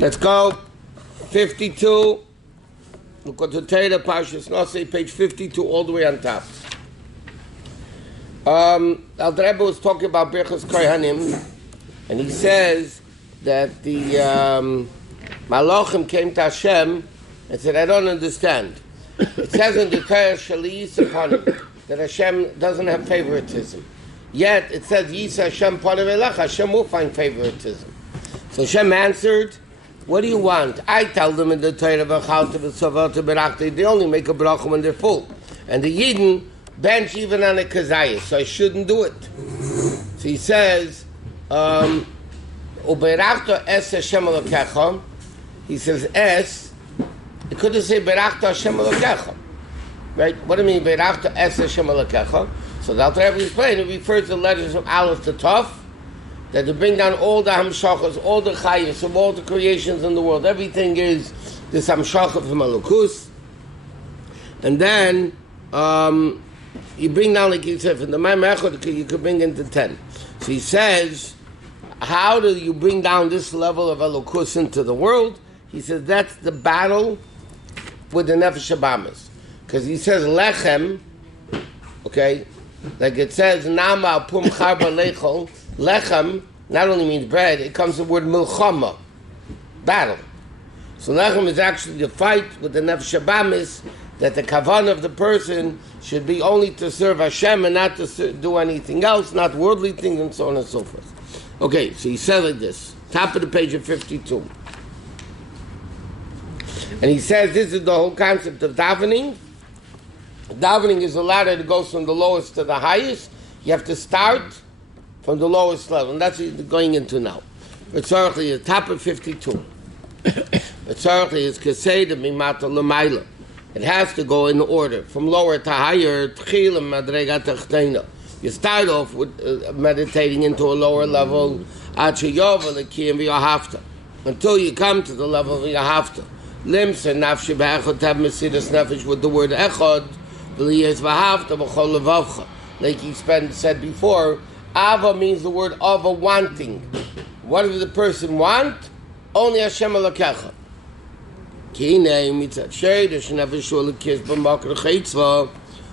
Let's go. 52. Likkutei Torah, Parshat Naso, page 52, all the way on top. Rabbi was talking about Birkat Kohanim, and he says that the Malachim came to Hashem and said, I don't understand. It says in the Torah, that Hashem doesn't have favoritism. Yet it says, Yisa Hashem Panav Elach, Hashem will find favoritism. So Hashem answered, what do you want? I tell them in the Torah, they only make a bracha when they're full. And the Yidden bench even on a kazayas, so I shouldn't do it. So he says, Uberachto es Hashem Elokecha. He says es. It couldn't say Berachto Hashem Elokecha. Right? What do you mean Berachto es Hashem Elokecha? So the Alter Rebbe explained, it refers to the letters from Aleph to Tov, that to bring down all the hamshachas, all the chayas of all the creations in the world. Everything is this hamshacha from Elokus. And then you bring down, like he said, from the Maamarim you could bring into 10. So he says, how do you bring down this level of Elokus into the world? He says that's the battle with the Nefesh Habamis. Because he says lechem, okay, like it says, Nama pum charba lechol, lechem not only means bread, it comes from the word milchama, battle. So lechem is actually the fight with the Nefesh Habamis, that the kavanah of the person should be only to serve Hashem and not to do anything else, not worldly things and so on and so forth. Okay, so he said like this, top of the page of 52. And he says this is the whole concept of davening. Davening is a ladder that goes from the lowest to the highest. You have to start from the lowest level, and that's what you're going into now. But certainly, the top of 52. But certainly, it's kasei de mimata l'mayla. It has to go in order, from lower to higher. You start off with meditating into a lower level, until you come to the level of Yahavta. Limbs and nafshi b'echad have mesidas nefesh with the word echad. Like he said before, ava means the word ava, wanting. What does the person want? Only Hashem Elokecha.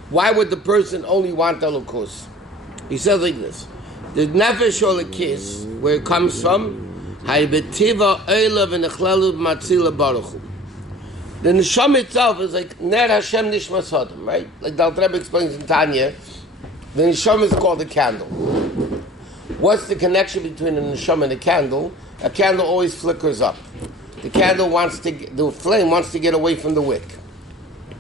Why would the person only want Elokus? He says like this: the nefesh Elokus, where it comes from, the neshama itself is like ner Hashem nishmas hadam, right? Like the Alter Rebbe explains in Tanya, the neshama is called a candle. What's the connection between the neshama and the candle? A candle always flickers up. The flame wants to get away from the wick,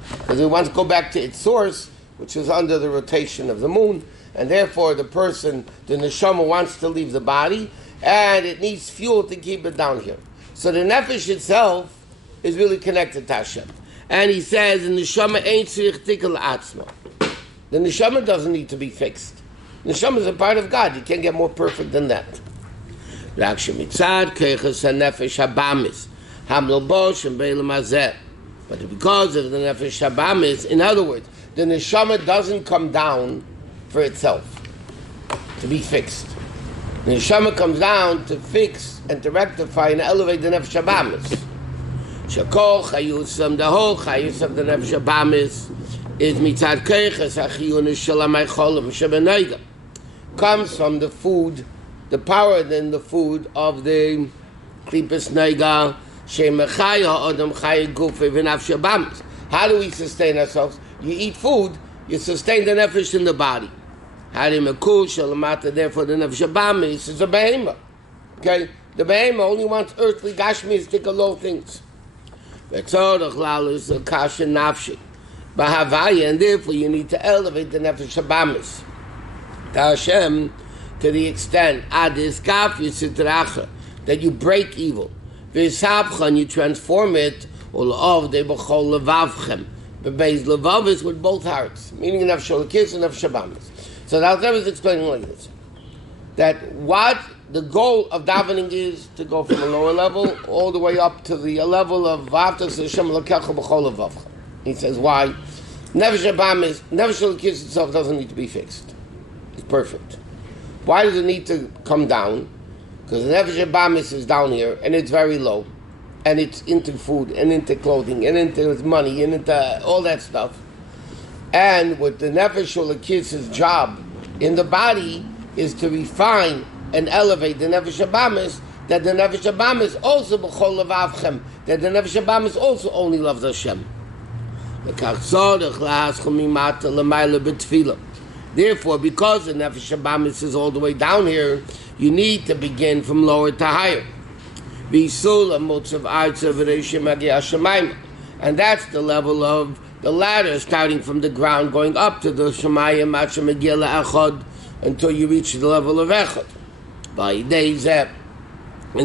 because it wants to go back to its source, which is under the rotation of the moon, and therefore the neshama wants to leave the body, and it needs fuel to keep it down here. So the nefesh itself is really connected to Hashem. And he says, the neshama ain't tzrich tikkel atzma. The neshama doesn't need to be fixed. The neshama is a part of God. You can't get more perfect than that. But because of the nefesh habamis, in other words, the neshama doesn't come down for itself, to be fixed. The neshama comes down to fix and to rectify and elevate the nefesh habamis. Shakol chayusam, the whole chayus of the nefesh habamis is mitzad keiches hachiyun shalamay cholam shebenayga, comes from the food, the power in the food of the klipas neiga shemechai ha'adam chay gufei v'nefesh habamis. How do we sustain ourselves? You eat food, you sustain the nefesh in the body. Harimekul shalamata, therefore the nefesh habamis is a behemoth. Okay, the behemoth only wants earthly gashmistic low things. And therefore you need to elevate the nefesh habamis to Hashem to the extent that you break evil, and you transform it. Levav is with both hearts, meaning nefesh elokis and nefesh habamis. So the Alter Rebbe is explaining like this: that what the goal of davening is to go from a lower level all the way up to the level of V'ahavta Hashem Elokecha b'chol levavcha. He says why? Nefesh habamis, nefesh elokis itself doesn't need to be fixed. It's perfect. Why does it need to come down? Because the nefesh habamis is down here and it's very low. and it's into food, and into clothing, and into money, and into all that stuff. And what the Nefesh Ulakis' job in the body is to refine and elevate the Nefesh Abamis, that the Nefesh Abamis also b'chol levavchem, that the Nefesh Abamis also only loves Hashem. Therefore, because the Nefesh Abamis is all the way down here, you need to begin from lower to higher. And that's the level of the ladder, starting from the ground, going up to the Shemayim Echad, until you reach the level of Echad. By days, and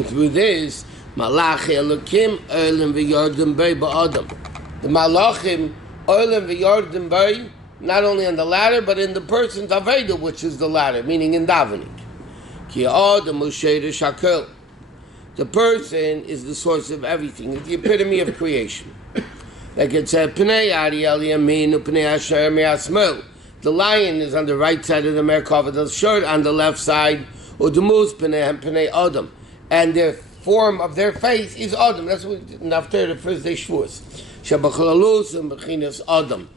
through this, Malachi Elokim Olim v'Yordem Bei Ba'Adam. The Malachim Olim v'Yordem Bei, not only on the ladder, but in the person's Aveda, which is the ladder, meaning in davening. Ki Adam Usher Shakel. The person is the source of everything. It's the epitome of creation. Like it said, Pnei Ariel Yamin Pnei Asher Me'asmel. The lion is on the right side of the Merkava, the shirt on the left side, Udumus Pnei Adam. And the form of their face is Adam. That's what after the first day Shavuos. Shabachlalus and Bechinas Adam.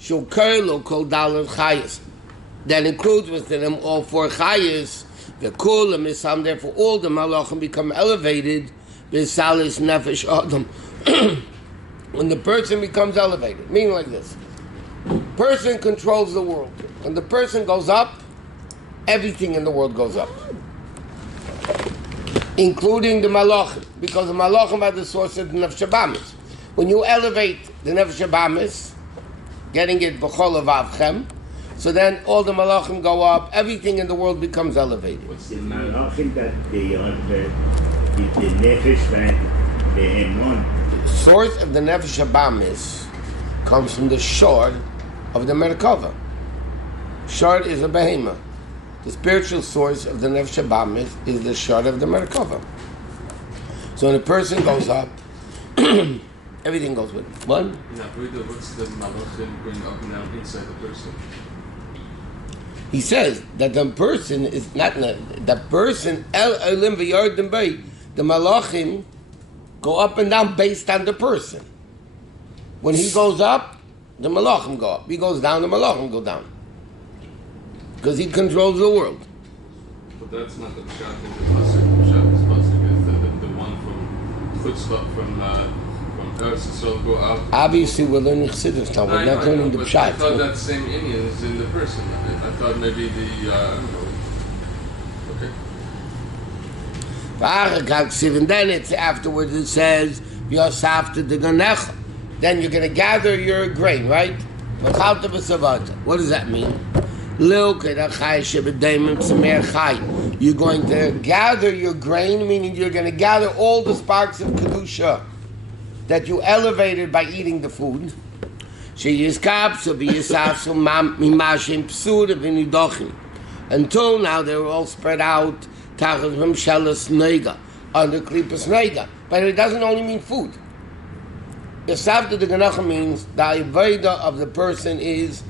Shulkerlo Kol Dalad Chayas. That includes within them all four Chayas. The Kul and Misam, therefore all the Malachim become elevated. Bisalis Nefesh Adam. When the person becomes elevated, meaning like this. Person controls the world. When the person goes up, everything in the world goes up. Including the Malachim, because the Malachim are the source of the Nefesh Abamis. When you elevate the Nefesh Abamis, getting it b'chol avavchem, so then all the Malachim go up, everything in the world becomes elevated. What's the Malachim that they are the Nefesh and the Emon? The source of the Nefesh Abamis comes from the shor of the Merkava. Shor is a behemoth. The spiritual source of the Nefesh Abamis is the shor of the Merkava. So when a person goes up, everything goes with it. What? What's the Malachim going up and down inside the person? He says that the person is not the person. El Elim v'Yordem Bei. The Malachim go up and down based on the person. When he goes up, the Malachim go up. He goes down, the Malachim go down. Because he controls the world. But that's not the Pshat in the Pasuk. The Pshat is Pasuk is the one from Chutzpah, from Eretz Yisrael go up. Obviously, we're learning Chassidus now. We're not learning the Pshat. I thought that same Indian is in the person. I thought maybe the, I don't know. Okay. And then it's afterwards it says, Yosef to the Ganecha. Then you're going to gather your grain, right? What does that mean? You're going to gather your grain, meaning you're going to gather all the sparks of Kedusha that you elevated by eating the food. Until now, they were all spread out under Klipas Neiga. But it doesn't only mean food. The Savta de Ganacha means the Aveda of the person is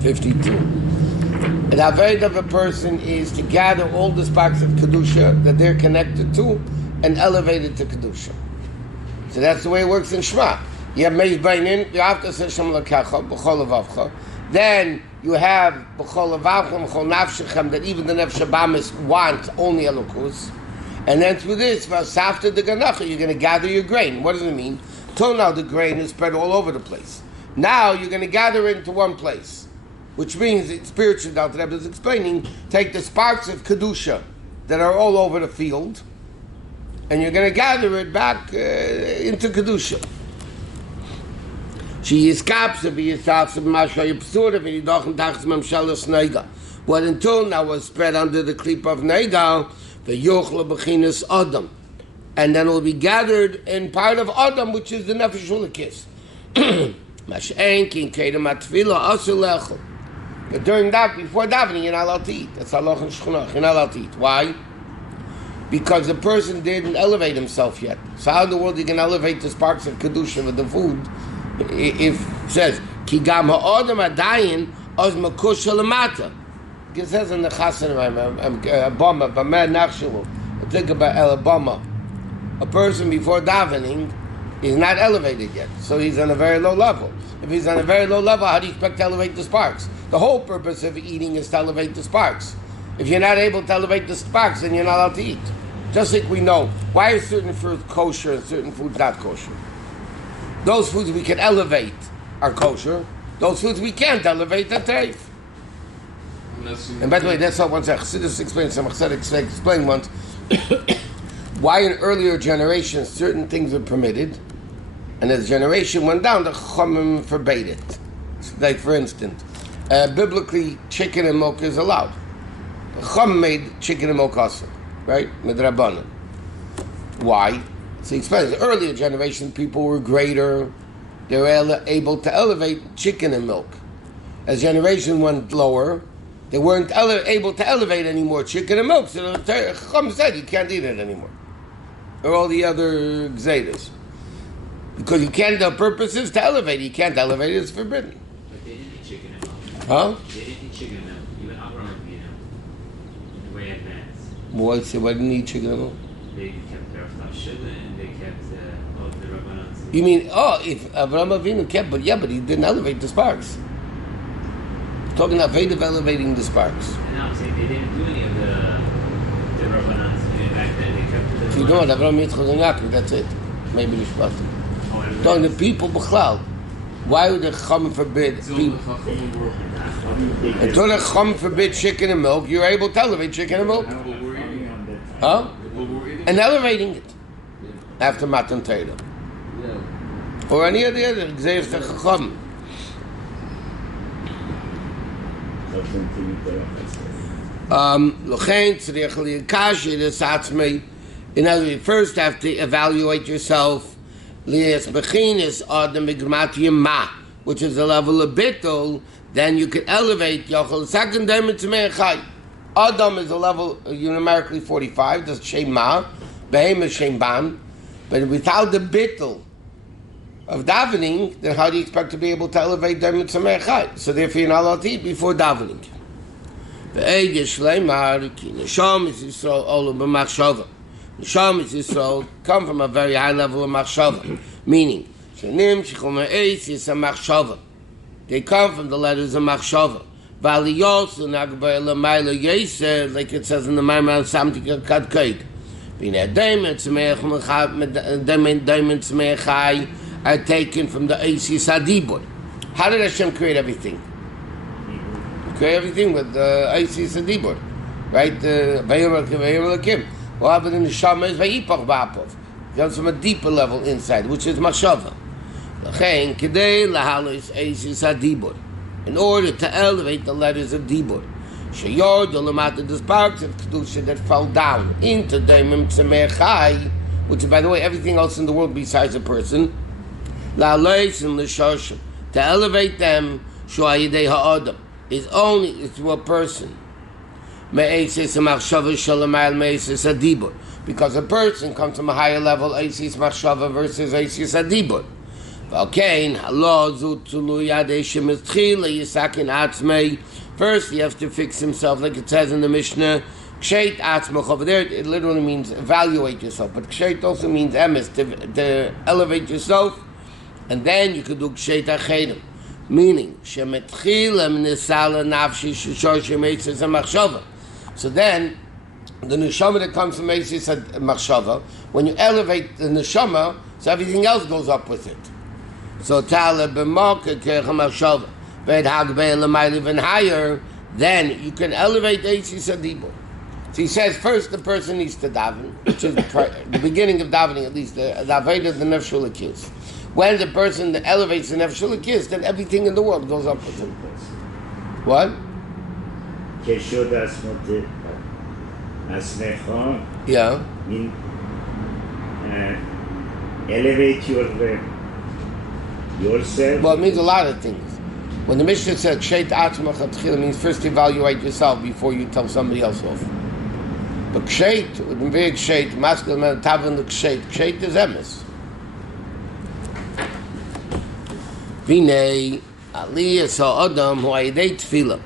52. The Aveda of a person is to gather all the sparks of Kedusha that they're connected to and elevate it to Kedusha. So that's the way it works in Shema. You have Meiz Bainin, you have to say Shem L'Kecha, B'chol Avavcha. Then you have B'chol Avavcha, B'chol Nafshechem, that even the Nefesh Abamis want only Elokus. And then through this, after the Ganacha, you're going to gather your grain. What does it mean? Till now the grain is spread all over the place. Now you're going to gather it into one place. Which means, it's spiritual, that Rebbe is explaining, take the sparks of Kedusha that are all over the field, and you're going to gather it back into Kedusha. What until now was spread under the klip of Neigal, the Yochla Bechinas Adam. And then it will be gathered in part of Adam, which is the Nefesh Ulakis. But during that, before davening, you're not allowed to eat. That's halach and shchunach. You're not allowed to eat. Why? Because the person didn't elevate himself yet. So how in the world you can elevate the sparks of Kedusha with the food? If it says, Ki gam ha'odam adayin oz makush halamata. It says in the Chassan, Obama, Bama Nachshavu. Think about Alabama. a person before davening is not elevated yet. So he's on a very low level. If he's on a very low level, how do you expect to elevate the sparks? The whole purpose of eating is to elevate the sparks. If you're not able to elevate the sparks, then you're not allowed to eat. Just like we know, why are certain foods kosher and certain foods not kosher? Those foods we can elevate are kosher. Those foods we can't elevate are treif. And by the way, that's all one second. Chassidus explains, some Chassidics explain once, why in earlier generations certain things were permitted, and as generation went down, the Chachamim forbade it. Like for instance, biblically, chicken and milk is allowed. The Chacham made chicken and milk also, right? Midrabanan. Why? So he explains, the earlier generation, people were greater, they were able to elevate chicken and milk. As generation went lower, they weren't able to elevate anymore chicken and milk, so the Chacham said you can't eat it anymore. Or all the other gzeiras. Because you can't, the purpose is to elevate. You can't elevate it, it's forbidden. But they didn't eat chicken and milk. Huh? They didn't eat chicken and milk. Even Abraham, the way advanced. Why didn't he eat chicken and milk? They kept their stuff sugar and they kept all the rabbanans. You mean, if Avraham Avinu kept, but he didn't elevate the sparks. Talking about of elevating the sparks. And now I'm saying they didn't do any of the rabbanans. Back then they kept the If you don't, Avraham Yitzchak and Yaakov, that's it. Maybe the Shpatim. Talking to people, B'chlal. Why would the Chacham forbid people? Until the Chacham forbid chicken and milk, you're able to elevate chicken and milk. Huh? And elevating it after Matan Torah. Or any of the other Gzeiros the Chacham. In other words, you first have to evaluate yourself. Which is the level of bittul, then you can elevate Yochel. Second Adam is a level numerically 45, that's Shema, Behem is Shemban, but without the bittul of davening, then how do you expect to be able to elevate them in Tzemei? So therefore you're not allowed to eat before davening. Neshama Yisrael come from a very high level of machshava, meaning they come from the letters of machshava. Like it says in the Maamarim Samtika Kadkaid. Are taken from the Eisis Adibur. How did Hashem create everything? He created everything with the Eisis Adibur, right? What happened in the Shama is Vayipach Ba'apov. It comes from a deeper level inside, which is Mashava. In order to elevate the letters of Dibur, the sparks of Kedusha that fell down into Daimim Tzemei Chai, which is, by the way, everything else in the world besides a person, to elevate them, is only through a person. Because a person comes from a higher level, Eisis Machshava versus Eisis Adibur. First, he has to fix himself, like it says in the Mishnah. Ksheit atzmach over there, it literally means evaluate yourself, but ksheit also means emes, to elevate yourself, and then you could do ksheit achedim, meaning shemetchilam nisala nafshi shishoshem eisis machshava. So then, the neshama that comes from eisis machshava, when you elevate the neshama, so everything else goes up with it. So tala b'malka kercha machshava, but hagbe even higher, then you can elevate eisis adibur. So he says first the person needs to daven, which is the beginning of davening, at least the Aveda, the Nefesh Shulakis. When the person elevates the Nefesh Shulakis, then everything in the world goes up with him. What? Yeah. Elevate yourself. Well, it means a lot of things. When the Mishnah said Ksheit Atzmach Atchila, means first evaluate yourself before you tell somebody else off. But ksheit, with the big ksheit, masculine man, tavan the ksheit is emes. Vinei aliyah sa adam hu ayidei tefillah.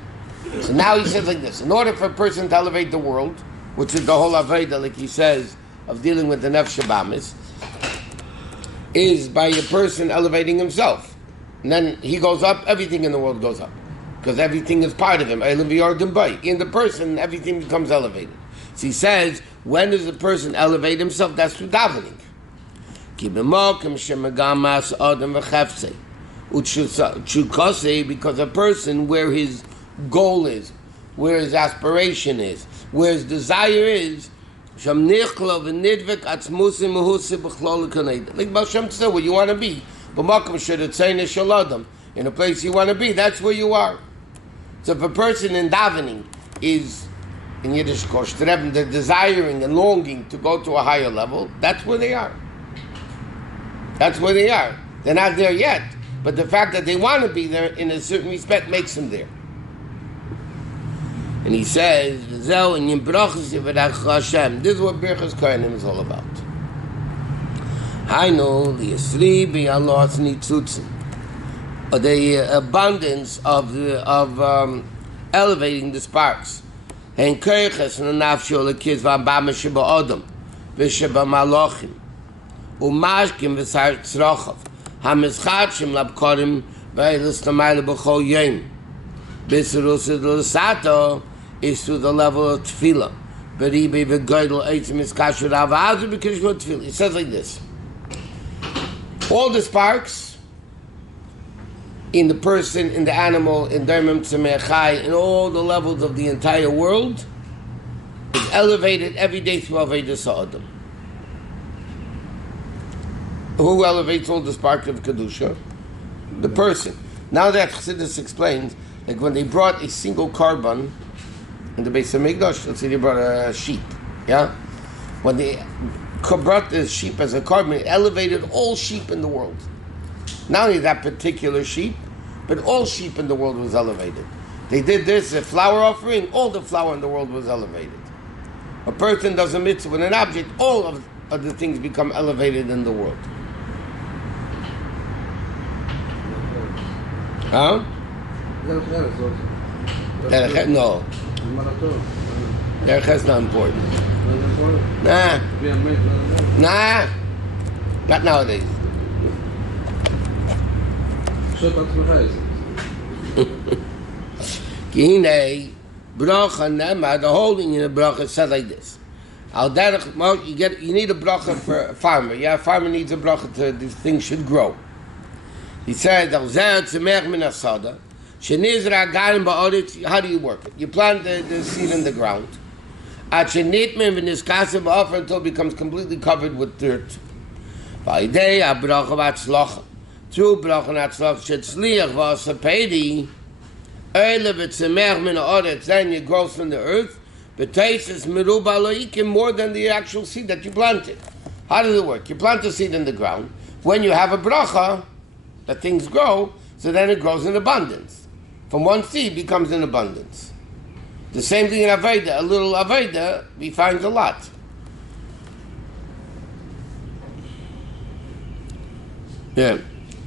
So now he says like this: in order for a person to elevate the world, which is the whole aveda, like he says of dealing with the nefesh habamis is by a person elevating himself. And then he goes up, everything in the world goes up. Because everything is part of him. In the person, everything becomes elevated. So he says, when does the person elevate himself? That's through davening. Because a person where his goal is, where his aspiration is, where his desire is, like Baal Shem said, where you want to be. In a place you want to be, that's where you are. So if a person in davening is, in Yiddish, they're desiring and longing to go to a higher level, that's where they are. That's where they are. They're not there yet, but the fact that they want to be there in a certain respect makes them there. And he says, this is what Birkat Kohanim is all about. The abundance of elevating the sparks. And koiches and nafsho lekiz v'abama sheba odom v'sheba malochim umashkim v'sar tzrochav hamizchadshim labkorim v'eilus tamayla b'chol yom b'sirus l'sato is to the level of tefillah b'ribe v'goydel eitzim iskashur avazu b'kirishmo tefillah. It says like this: all the sparks in the person, in the animal, in Dermim Tzemechai, in all the levels of the entire world, is elevated every day through Avodas Ha'adam. Who elevates all the sparks of Kedusha? The person. Now that Chassidus explains, like when they brought a single carbon in the Beis HaMikdash, let's say they brought a sheep, yeah? When they brought the sheep as a carbon, it elevated all sheep in the world. Not only that particular sheep, but all sheep in the world was elevated. They did this, a flower offering, all the flower in the world was elevated. A person does a mitzvah with an object, all of the things become elevated in the world. Huh? No. That's not important. Nah. Not nowadays. Kihine bracha nema. The holding in the bracha said like this: Al derech you need a bracha for a farmer. Yeah, a farmer needs a bracha to this thing should grow. He said al zeh tzemech min asada shenizra galim ba'oretz. How do you work it? You plant the seed in the ground. At shenitmen v'niskasim ba'ofer until it becomes completely covered with dirt. Va'idei abracha v'atzlocha. Through bracha and atzlach shetzliach v'asapedi eile v'tzemech min ha'oretz, then you grow from the earth, v'teises meruba lo'ikim, more than the actual seed that you planted. How does it work? You plant the seed in the ground. When you have a bracha, that things grow, so then it grows in abundance. From one seed becomes in abundance. The same thing in Aveda. A little Aveda, we find a lot. Yeah.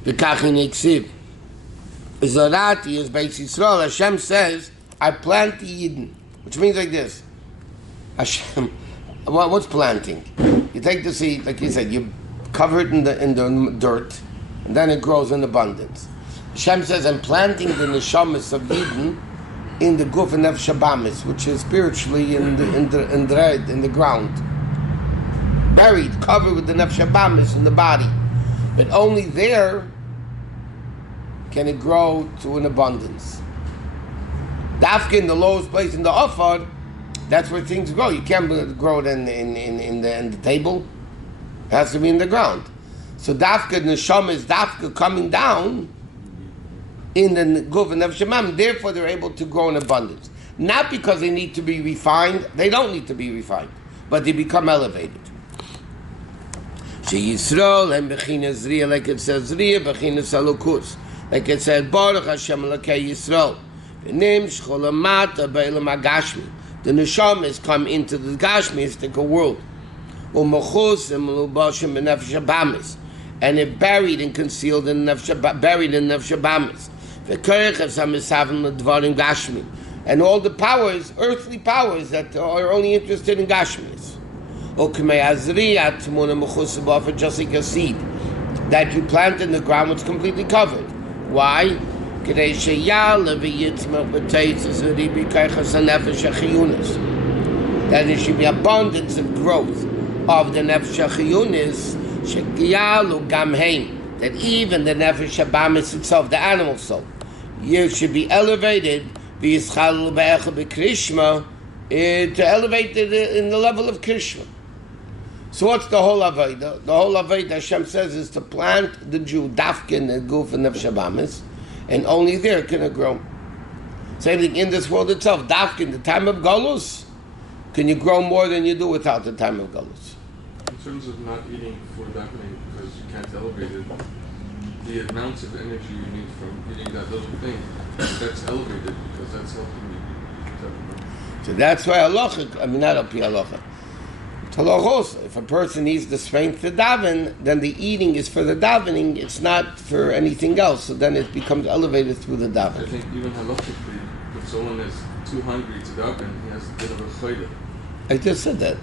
The Kachin Iksiv. Zorati is Beis Yisrael. Hashem says, I plant the Yidden. Which means like this. Hashem, what's planting? You take the seed, like you said, you cover it in the dirt, and then it grows in abundance. Hashem says, I'm planting the neshamas of Yidden in the guf and nefesh habamis, which is spiritually in the ground. Buried, covered with the nefesh habamis in the body. But only there can it grow to an abundance. Dafka in the lowest place in the offer, that's where things grow. You can't grow it in the table. It has to be in the ground. So Dafka neshama is Dafka coming down in the guf and nefesh habamis. Therefore, they're able to grow in abundance. Not because they need to be refined. They don't need to be refined, but they become elevated. Yisrael and Bechinas Zriya, like it says Zriya, Bechinas Alukus, like it said Baruch Hashem Elokei Yisrael. V'nim Shcholamata B'Elam HaGashmi. The neshamas come into the Gashmistic world. U'Machus and Melubashim B'Nefesh Habamis, and it buried and concealed in Nefesh Habamis. V'Kerechas HaMisavim L'Dvarim Gashmi, and all the powers, earthly powers that are only interested in Gashmis. Just like a seed that you plant in the ground, it's completely covered. Why? That there should be abundance of growth of the nefesh hachiyunis, that even the nefesh habamis itself, the animal soul, you should be elevated to elevate it in the level of krishma. So what's the whole avodah? The whole avodah, Hashem says, is to plant the Jew dafkin and guf and nefesh habamis, and only there can it grow. Same thing in this world itself. Dafkin, the time of galus, can you grow more than you do without the time of galus? In terms of not eating for davening because you can't elevate it, the amount of energy you need from eating that little thing, that's elevated because that's helping you. So that's why halacha, not al pi halacha. Halacha also, if a person needs the strength to daven, then the eating is for the davening, it's not for anything else, so then it becomes elevated through the daven. I think even halachically, if someone is too hungry to daven, he has a bit of a chayda. I just said that.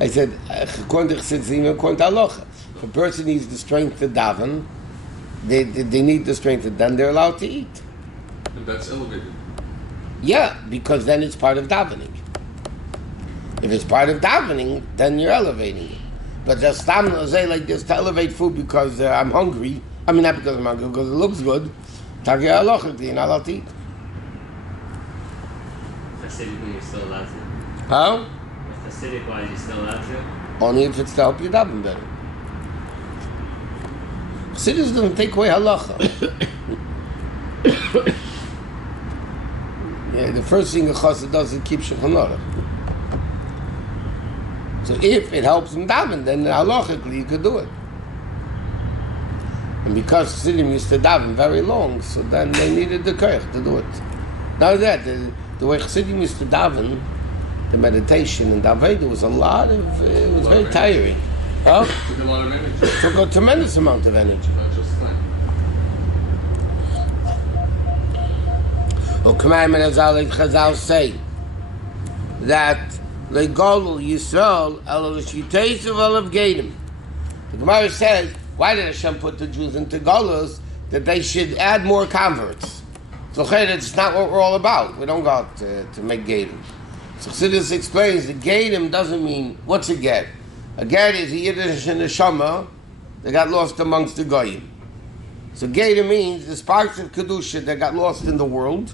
I said, according to halacha, if a person needs the strength to daven, they need the strength, then they're allowed to eat. And that's elevated. Yeah, because then it's part of davening. If it's part of davening, then you're elevating it. But just say like this to elevate food because I'm hungry. Not because I'm hungry, because it looks good. You're not allowed to eat. Hasidically, you're still allowed to. How? If Hasidic wise, you're still allowed to. Only if it's to help you daven better. Chassidus doesn't take away halacha. The first thing a chassid does is keep Shulchan Aruch. So if it helps him daven, then halachically you could do it. And because Chassidim used to daven very long, so then they needed the koach to do it. Not that, the way Chassidim used to daven, the meditation and the Avodah was a lot of, it was very tiring. Huh? It took a lot of energy. It took a tremendous amount of energy. Not just time. Chazal say that Legolul Yisrael el Shiteisiv of Gadim. The Gemara says, why did Hashem put the Jews into Golus? That they should add more converts. So it's not what we're all about. We don't go out to make Gadim. So Chassidus explains that Gadim doesn't mean, what's a Ged? A Ged is a Yiddish neshama that got lost amongst the Goyim. So Gadim means the sparks of Kedusha that got lost in the world.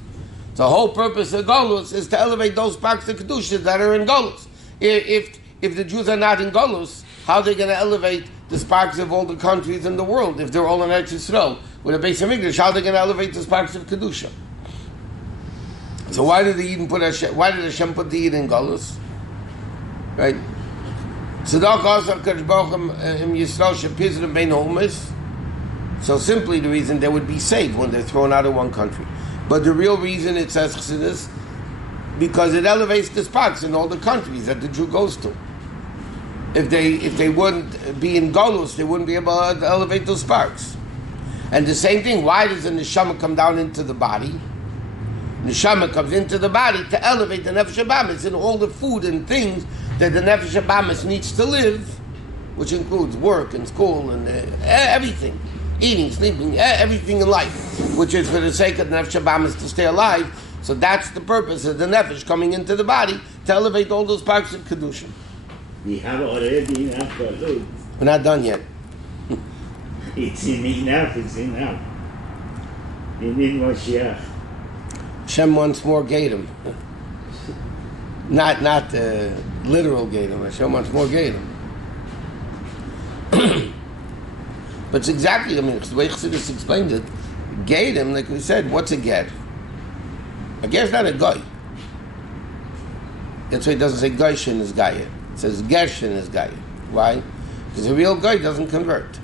The whole purpose of Golus is to elevate those sparks of Kedusha that are in Golus. If the Jews are not in Golus, how are they going to elevate the sparks of all the countries in the world? If they're all in Eretz Yisrael, with a base of English, how are they going to elevate the sparks of Kedusha? So why did Hashem put the Yid in Golus? Right? Tzedakah also Kadosh Baruch Hu im Yisrael shepizrim bein homes. So simply the reason they would be saved when they're thrown out of one country. But the real reason it says Chassidus, because it elevates the sparks in all the countries that the Jew goes to. If they wouldn't be in Golus, they wouldn't be able to elevate those sparks. And the same thing, why does the neshama come down into the body? Neshama comes into the body to elevate the nefesh habamis and all the food and things that the nefesh habamis needs to live, which includes work and school and everything. Eating, sleeping, everything in life, which is for the sake of the nefesh habamis to stay alive. So that's the purpose of the nefesh coming into the body to elevate all those parts of kedusha. We have already enough for loot. We're not done yet. It's enough. We need Moshiach. Hashem wants more Gadim. Not literal Gadim. Hashem wants more Gadim. But it's exactly, the way Chassidus explained it, Gadim, like we said, what's a Ged? A Ged is not a Goy. That's why it doesn't say Goyshin is Gaya. It says Gershin is Gaya. Why? Because a real Goy doesn't convert.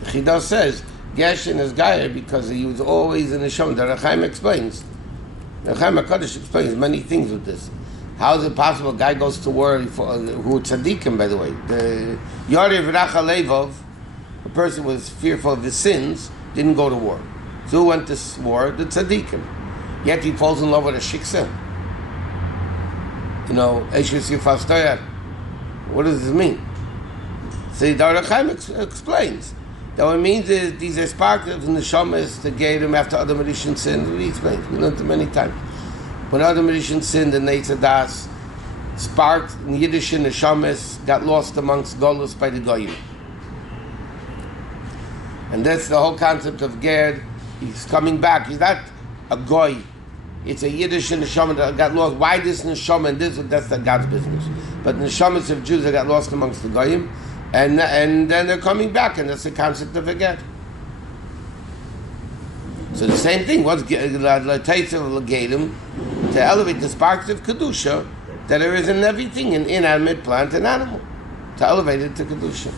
The Chidah says Gershin is Gaya because he was always in the Shom. The Rechaim explains. The Rechaim HaKadosh explains many things with this. How is it possible a guy goes to war, who tzaddikim, by the way, the Yariv Racha Levov, a person was fearful of his sins, didn't go to war. So who went to war? The tzaddikim. Yet he falls in love with a shiksa. Eshes Yifas Torah. What does this mean? So the Torah explains that what it means is these are sparks of neshamas to get him after Adam Rishon sinned. He explains. We learned it many times. When Adam Rishon sinned, the Neitzer Das sparked in Yiddish neshamas got lost amongst Golus by the Goyim. And that's the whole concept of Gerd. He's coming back. He's not a Goy. It's a Yiddish neshama that got lost. Why this neshama and this? That's the God's business. But neshamas of Jews that got lost amongst the Goyim, and then they're coming back, and that's the concept of a Gerd. So the same thing. What's Likkutei to elevate the sparks of kedusha that there is in everything, in inanimate, plant, and animal, to elevate it to kedusha.